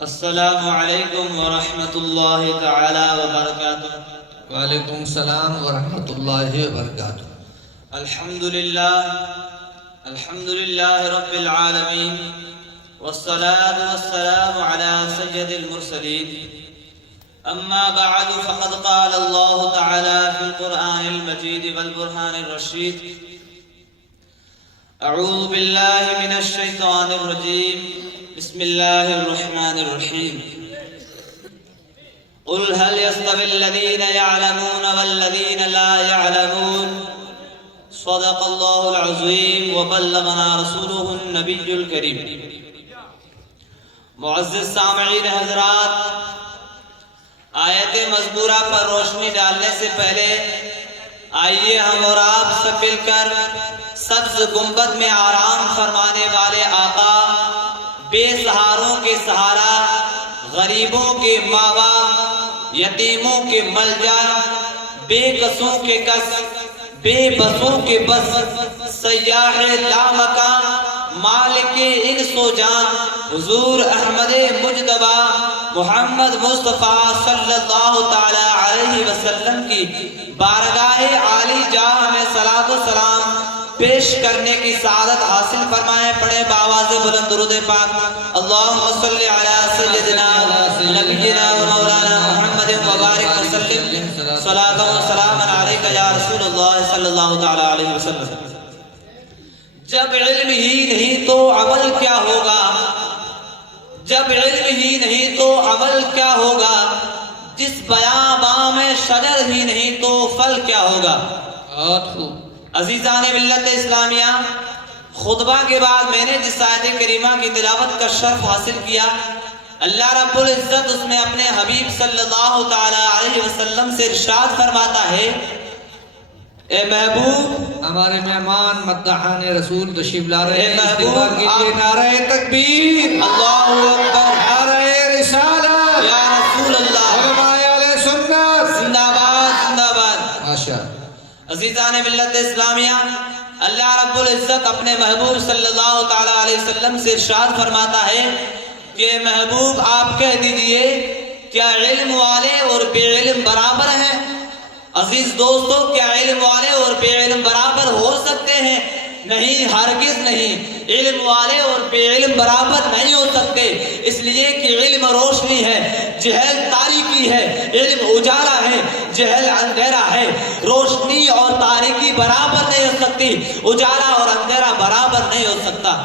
السلام علیکم ورحمۃ اللہ تعالی وبرکاتہ۔ وعلیکم السلام ورحمۃ اللہ وبرکاتہ۔ الحمد للہ رب العالمین والصلاة والسلام على سید المرسلین، اما بعد فقد قال اللہ تعالی فی القرآن المجید والبرہان الرشید، اعوذ باللہ من الشیطان الرجیم، بسم اللہ الرحمن الرحیم۔ قل هل يستوي الذين يعلمون والذين لا يعلمون، صدق اللہ العظیم وبلغنا رسولہ النبی الکریم۔ معزز سامعین حضرات، آیت مذکورہ پر روشنی ڈالنے سے پہلے آئیے ہم اور آپ سب مل کر سبز گنبد میں آرام فرمانے والے آقا، بے سہاروں کے سہارا، غریبوں کے ماوا، یتیموں کے ملجا، بے کسوں کے کس، بے بسوں کے بس، سیاح لامکان، مالک انس و جان، حضور احمد مجتبی محمد مصطفیٰ صلی اللہ تعالی علیہ وسلم کی بارگاہ عالی جاہ میں صلاۃ و سلام پیش کرنے کی سعادت حاصل فرمائیں۔ پڑھیں بآواز بلند درود پاک، اللہم صلی علی سیدنا نبینا و مولانا محمد وبارک وسلم، صلاۃ و سلام علیک یا رسول اللہ صلی اللہ تعالی علیہ وسلم۔ جب علم ہی نہیں تو عمل کیا ہوگا؟ جب علم ہی نہیں تو عمل کیا ہوگا؟ جس بیاباں میں شجر ہی نہیں تو پھل کیا ہوگا؟ عزیزان ملت اسلامیہ، خطبہ کے بعد میں نے جس آیت کریمہ کی تلاوت کا شرف حاصل کیا، اللہ رب العزت اس میں اپنے حبیب صلی اللہ تعالی علیہ وسلم سے ارشاد فرماتا ہے، اے محبوب، ہمارے مہمان مداحان رسول تشریف لا رہے ہیں، محبوب نعرہ تکبیر، اللہ اکبر، نعرہ رسالت، یا رسول اللہ، علماء اہل سنت، زندہ باد زندہ باد۔ ماشاء عزیزان ملت اسلامیہ، اللہ رب العزت اپنے محبوب صلی اللہ تعالی علیہ وسلم سے ارشاد فرماتا ہے کہ محبوب آپ کہہ دیجئے، کیا علم والے اور بے علم برابر ہیں؟ عزیز دوستو، کیا علم والے اور بے علم برابر ہو سکتے ہیں؟ نہیں، ہرگز نہیں۔ علم والے اور بے علم برابر نہیں ہو سکتے، اس لیے کہ علم روشنی ہے، جہل تاریکی ہے، علم اجالا ہے، جہل اندھیرا ہے۔ روشنی اور تاریکی برابر نہیں ہو سکتی، اجالا اور اندھیرا برابر نہیں ہو سکتا۔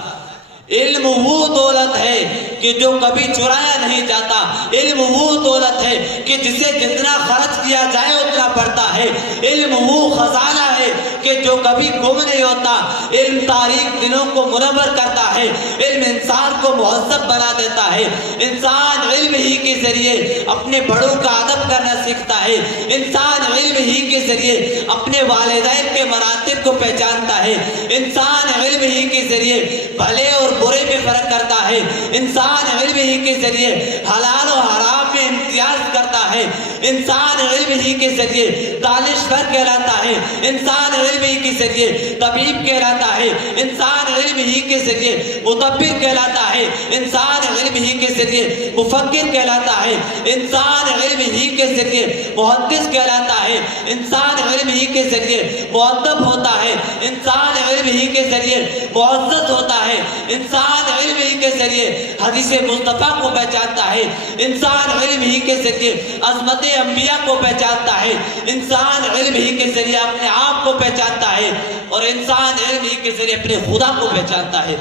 علم وہ دولت ہے کہ جو کبھی چرایا نہیں جاتا، علم وہ دولت ہے کہ جسے جتنا خرچ کیا جائے اتنا پڑتا ہے، علم وہ خزانہ ہے کہ جو کبھی گم نہیں ہوتا۔ علم تاریک دنوں کو منور کرتا ہے، علم انسان کو مہذب بنا دیتا ہے۔ انسان علم ہی کے ذریعے اپنے بڑوں کا ادب کرنا سیکھتا ہے، انسان علم ہی کے ذریعے اپنے والدین کے مراتب کو پہچانتا ہے، انسان علم ہی کے ذریعے بھلے اور برے میں فرق کرتا ہے، انسان علم ہی کے ذریعے حلال و حرام میں امتیاز کرتا ہے، انسان علم ہی کے ذریعے دانشور کہلاتا ہے، انسان علم ہی کے ذریعے طبیب کہلاتا ہے، انسان علم ہی کے ذریعے مدبر کہلاتا ہے، انسان علم ہی کے ذریعے مفکر کہلاتا ہے، انسان علم ہی کے ذریعے محدث کہلاتا ہے، انسان علم ہی کے ذریعے مؤدب ہوتا ہے، انسان علم ہی کے ذریعے معزز ہوتا ہے، انسان علم ہی کے ذریعے حدیث مصطفیٰ کو پہچانتا ہے، انسان علم ہی کے ذریعے عظمت انبیاء کو پہچانتا ہے، انسان علم ہی کے ذریعے اپنے آپ کو پہچانتا ہے، اور انسان علم ہی کے ذریعے اپنے خدا کو پہچانتا ہے۔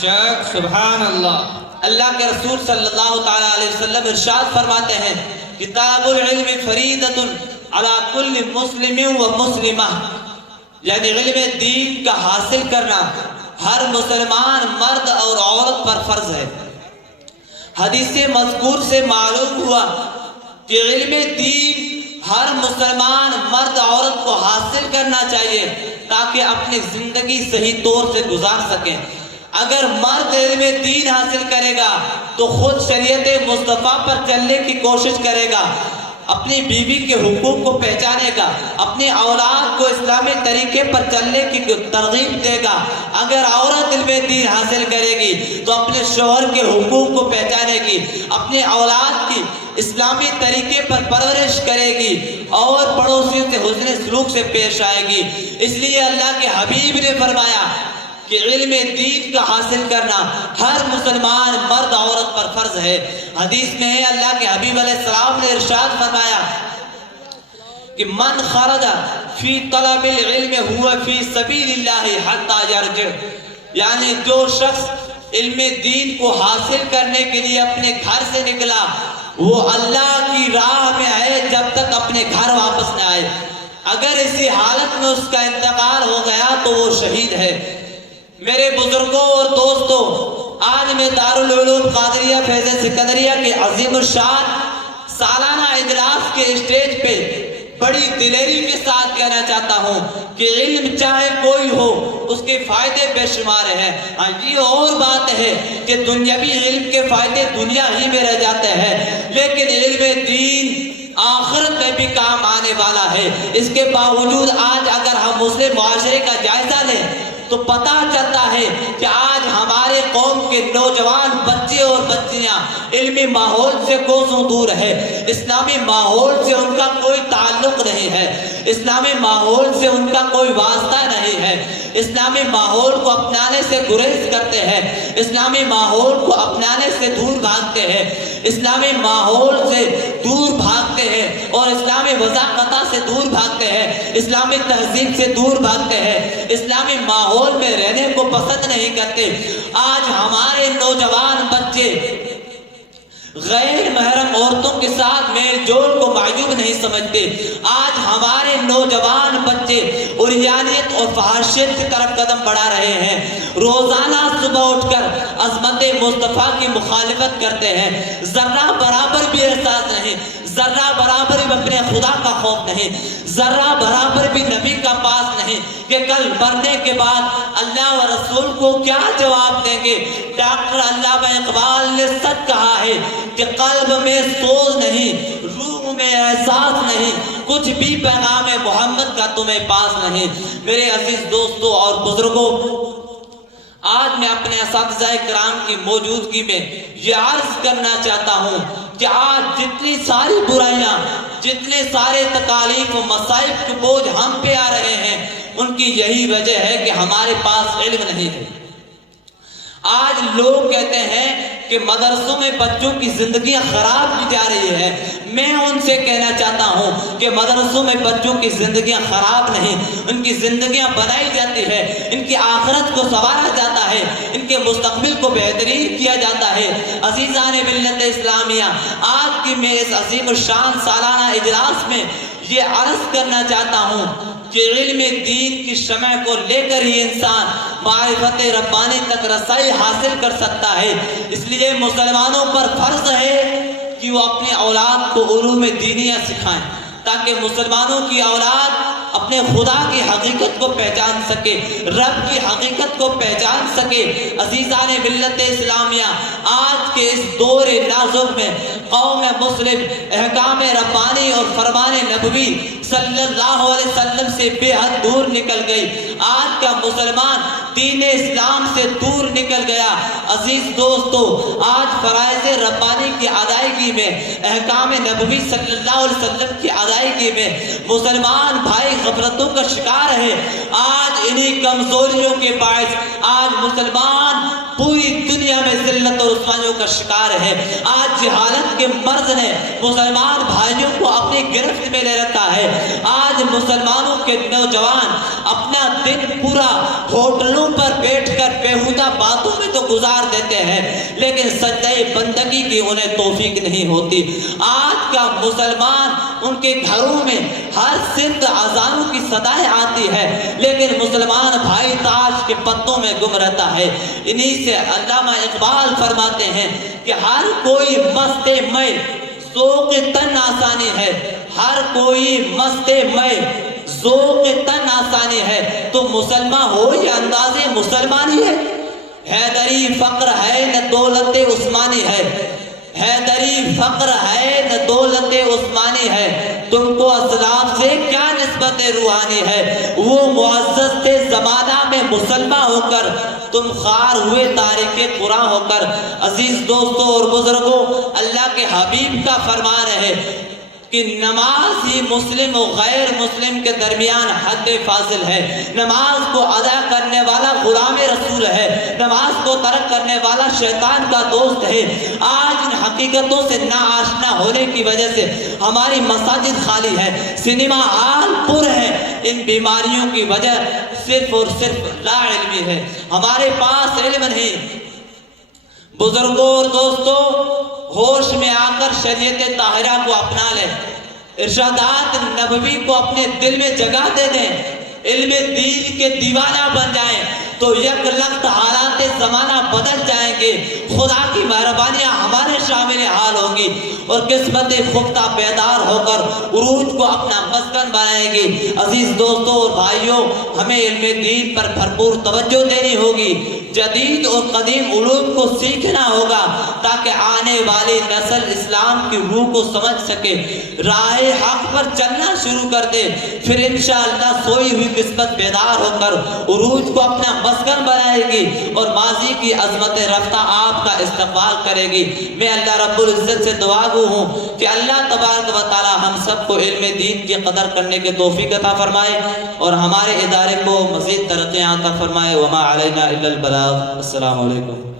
شیخ سبحان اللہ۔ اللہ کے رسول صلی اللہ تعالی علیہ وسلم ارشاد فرماتے ہیں، کتاب العلم فریدۃ علی کل مسلم و مسلمہ، یعنی علم دین کا حاصل کرنا ہر مسلمان مرد اور عورت پر فرض ہے۔ حدیث مذکور سے معلوم ہوا کہ علم دین ہر مسلمان مرد عورت کو حاصل کرنا چاہیے تاکہ اپنی زندگی صحیح طور سے گزار سکیں۔ اگر مرد علم دین حاصل کرے گا تو خود شریعت مصطفیٰ پر چلنے کی کوشش کرے گا، اپنی بیوی کے حقوق کو پہچانے گا، اپنی اولاد کو اسلامی طریقے پر چلنے کی ترغیب دے گا۔ اگر عورت علم دین حاصل کرے گی تو اپنے شوہر کے حقوق کو پہچانے گی، اپنے اولاد کی اسلامی طریقے پر پرورش کرے گی اور پڑوسیوں سے حسن سلوک سے پیش آئے گی۔ اس لیے اللہ کے حبیب نے فرمایا کہ علم دین کا حاصل کرنا ہر مسلمان مرد عورت پر فرض ہے۔ حدیث میں ہے اللہ کے حبیب علیہ السلام نے ارشاد فرمایا کہ من خرج فی طلب العلم هو فی سبیل اللہ حتی یرجع، یعنی جو شخص علم دین کو حاصل کرنے کے لیے اپنے گھر سے نکلا وہ اللہ کی راہ میں ہے جب تک اپنے گھر واپس نہ آئے۔ اگر اسی حالت میں اس کا انتقال ہو گیا تو وہ شہید ہے۔ میرے بزرگوں اور دوستوں، آج میں دارالعلوم قادریہ فیض سکندریہ کے عظیم الشان سالانہ اجلاس کے اسٹیج پہ بڑی دلیری کے ساتھ کہنا چاہتا ہوں کہ علم چاہے کوئی ہو اس کے فائدے بے شمار ہیں۔ یہ اور بات ہے کہ دنیاوی علم کے فائدے دنیا ہی میں رہ جاتے ہیں، لیکن علم دین آخرت میں بھی کام آنے والا ہے۔ اس کے باوجود آج اگر ہم مسلم معاشرے کا جائزہ لیں تو پتہ چلتا ہے کہ آج ہمارے قوم کے نوجوان بچے اور بچیاں علمی ماحول سے کوسوں دور ہے، اسلامی ماحول سے ان کا کوئی تعلق نہیں ہے، اسلامی ماحول سے ان کا کوئی واسطہ نہیں ہے، اسلامی ماحول کو اپنانے سے گریز کرتے ہیں، اسلامی ماحول کو اپنانے سے دور بھاگتے ہیں، اسلامی ماحول سے دور بھاگتے ہیں اور اسلامی وضاقتہ سے دور بھاگتے ہیں، اسلامی تہذیب سے دور بھاگتے ہیں، اسلامی ماحول میں رہنے کو پسند نہیں کرتے۔ آج ہمارے نوجوان بچے غیر محرم عورتوں کے ساتھ میل جول کو معیوب نہیں سمجھتے۔ آج ہمارے نوجوان بچے عریانیت اور فحاشیت کی طرف قدم بڑھا رہے ہیں، روزانہ صبح اٹھ کر عظمت مصطفیٰ کی مخالفت کرتے ہیں، ذرہ برابر بھی احساس نہیں، ذرہ برابر بھی اپنے خدا کا خوف نہیں، ذرہ برابر بھی نبی کا پاس نہیں کہ کل مرنے کے بعد اللہ و رسول کو کیا جواب دیں گے۔ ڈاکٹر علامہ اقبال نے سچ کہا ہے کہ قلب میں سوز نہیں، روح میں احساس نہیں، کچھ بھی پیغام محمد کا تمہیں پاس نہیں۔ میرے عزیز دوستوں اور بزرگوں، آج میں اپنے اساتذہ کرام کی موجودگی میں یہ عرض کرنا چاہتا ہوں کہ آج جتنی ساری برائیاں، جتنے سارے تکالیف و مصائب کے بوجھ ہم پہ آ رہے ہیں، ان کی یہی وجہ ہے کہ ہمارے پاس علم نہیں ہے۔ آج لوگ کہتے ہیں کہ مدرسوں میں بچوں کی زندگیاں خراب کی جا رہی ہے۔ میں ان سے کہنا چاہتا ہوں کہ مدرسوں میں بچوں کی زندگیاں خراب نہیں، ان کی زندگیاں بنائی جاتی ہے، ان کی آخرت کو سنوارا جاتا ہے، ان کے مستقبل کو بہترین کیا جاتا ہے۔ عزیزان ملت اسلامیہ، آج کی میں اس عظیم الشان سالانہ اجلاس میں یہ عرض کرنا چاہتا ہوں کہ علم دین کی شمع کو لے کر ہی انسان معرفت ربانی تک رسائی حاصل کر سکتا ہے۔ اس لیے مسلمانوں پر فرض ہے کہ وہ اپنی اولاد کو علوم دینیہ سکھائیں تاکہ مسلمانوں کی اولاد اپنے خدا کی حقیقت کو پہچان سکے، رب کی حقیقت کو پہچان سکے۔ عزیزان ملت اسلامیہ، آج کے اس دور نازک میں قوم مسلم احکام ربانی اور فرمان نبوی صلی اللہ علیہ وسلم سے بے حد دور نکل گئی۔ آج کا مسلمان دین اسلام سے دور نکل گیا۔ عزیز دوستو، آج فرائض ربانی کی ادائیگی میں، احکام نبوی صلی اللہ علیہ وسلم کی ادائیگی میں مسلمان بھائی غفلتوں کا شکار ہے۔ آج انہی کمزوریوں کے باعث آج مسلمان پوری دنیا میں ذلت اور رسوائیوں کا شکار ہے۔ آج جہالت کے مرض نے مسلمان بھائیوں کو اپنی گرفت میں لے رکھا ہے۔ آج مسلمانوں کے نوجوان اپنا دن پورا ہوٹلوں پر بیٹھ کر بیہودہ باتوں میں تو گزار دیتے ہیں، لیکن سجدہ بندگی کی انہیں توفیق نہیں ہوتی۔ آج کا مسلمان، ان کے گھروں میں ہر صرف اذانوں کی صدائیں آتی ہے، لیکن مسلمان بھائی تاش کے پتوں میں گم رہتا ہے۔ انہی سے علامہ اقبال فرماتے ہیں کہ ہر کوئی مست میں ذوق تن آسانی ہے، ہر کوئی مست میں ذوق تن آسانی ہے، تو مسلمان ہو یا انداز مسلمانی ہے۔ حیدری فقر ہے نہ دولت عثمانی ہے، حیدری فقر ہے نہ دولت عثمانی ہے، تم کو اسلاف سے کیا نسبت روحانی ہے؟ وہ معزز تھے زمانہ میں مسلمان ہو کر، تم خار ہوئے تاریخ قرآن ہو کر۔ عزیز دوستوں اور بزرگوں، اللہ کے حبیب کا فرمان ہے کہ نماز ہی مسلم و غیر مسلم کے درمیان حد فاصل ہے۔ نماز کو ادا کرنے والا غلام رسول ہے، نماز کو ترک کرنے والا شیطان کا دوست ہے۔ آج ان حقیقتوں سے ناآشنا ہونے کی وجہ سے ہماری مساجد خالی ہے، سنیما ہال پر ہے۔ ان بیماریوں کی وجہ صرف اور صرف لا علمی ہے، ہمارے پاس علم نہیں۔ بزرگوں اور دوستوں، ہوش میں آ کر شریعت طاہرہ کو اپنا لیں، ارشادات نبوی کو اپنے دل میں جگہ دے دیں، علم دین کے دیوانہ بن جائیں تو یک لخت حالات زمانہ بدل جائیں گے۔ خدا کی مہربانیاں ہمارے شامل حال ہوں گی اور قسمت خفتہ بیدار ہو کر عروج کو اپنا مسکن بنائے گی۔ عزیز دوستوں اور بھائیوں، ہمیں علم دین پر بھرپور توجہ دینی ہوگی، جدید اور قدیم علوم کو سیکھنا ہوگا تاکہ آنے والی نسل اسلام کی روح کو سمجھ سکے، راہ حق پر چلنا شروع کر دے، پھر انشاءاللہ سوئی ہوئی قسمت بیدار ہو کر عروج کو اپنا مسکن بنائے گی اور ماضی کی عظمت رفتہ آپ کا استقبال کرے گی۔ میں اللہ رب العزت سے دعا گو ہوں کہ اللہ تبارک و تعالی ہم سب کو علم دین کی قدر کرنے کے توفیق عطا فرمائے اور ہمارے ادارے کو مزید ترقی عطا فرمائے۔ وما علینا الا البلاغ۔ السلام علیکم۔